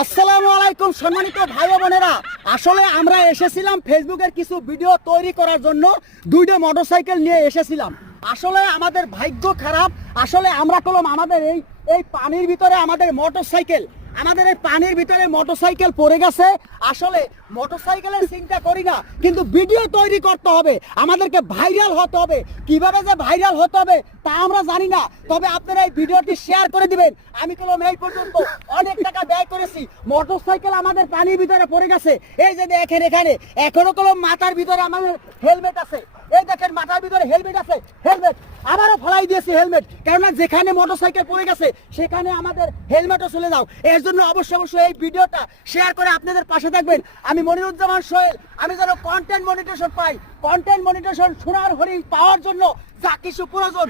আসসালামু আলাইকুম সম্মানিত ভাই ও বোনেরা, আসলে আমরা এসেছিলাম ফেসবুকের কিছু ভিডিও তৈরি করার জন্য। দুইটা মোটরসাইকেল নিয়ে এসেছিলাম। আসলে আমাদের ভাগ্য খারাপ। আসলে আমরা কলম আমাদের এই পানির ভিতরে আমাদের মোটরসাইকেল পড়ে গেছে। আসলে মোটরসাইকেলের চিন্তা করি না, কিন্তু ভিডিও তৈরি করতে হবে, আমাদেরকে ভাইরাল হতে হবে। কিভাবে যে ভাইরাল হতে হবে তা আমরা জানি না, তবে আপনারা এই ভিডিওটি শেয়ার করে দিবেন। আমি কলম এই পর্যন্ত অনেক টাকা ব্যয় করেছি। মোটরসাইকেল আমাদের পানির ভিতরে পড়ে গেছে। এই যে দেখেন এখানে এখনো কলম মাথার ভিতরে আমাদের হেলমেট আছে। এই দেখেন মাথার ভিতরে হেলমেট আছে। হেলমেট আবারও ফেলাই দিয়েছি হেলমেট, কেননা যেখানে মোটরসাইকেল পড়ে গেছে সেখানে আমাদের হেলমেটও চলে যাও। এর জন্য অবশ্যই এই ভিডিওটা শেয়ার করে আপনাদের পাশে থাকবেন। আমি মনিরুজ্জামান সোহেল, আমি যেন কন্টেন্ট মনিটেশন পাই। কন্টেন্ট মনিটেশন সোনার হরিণ পাওয়ার জন্য যা কিছু প্রয়োজন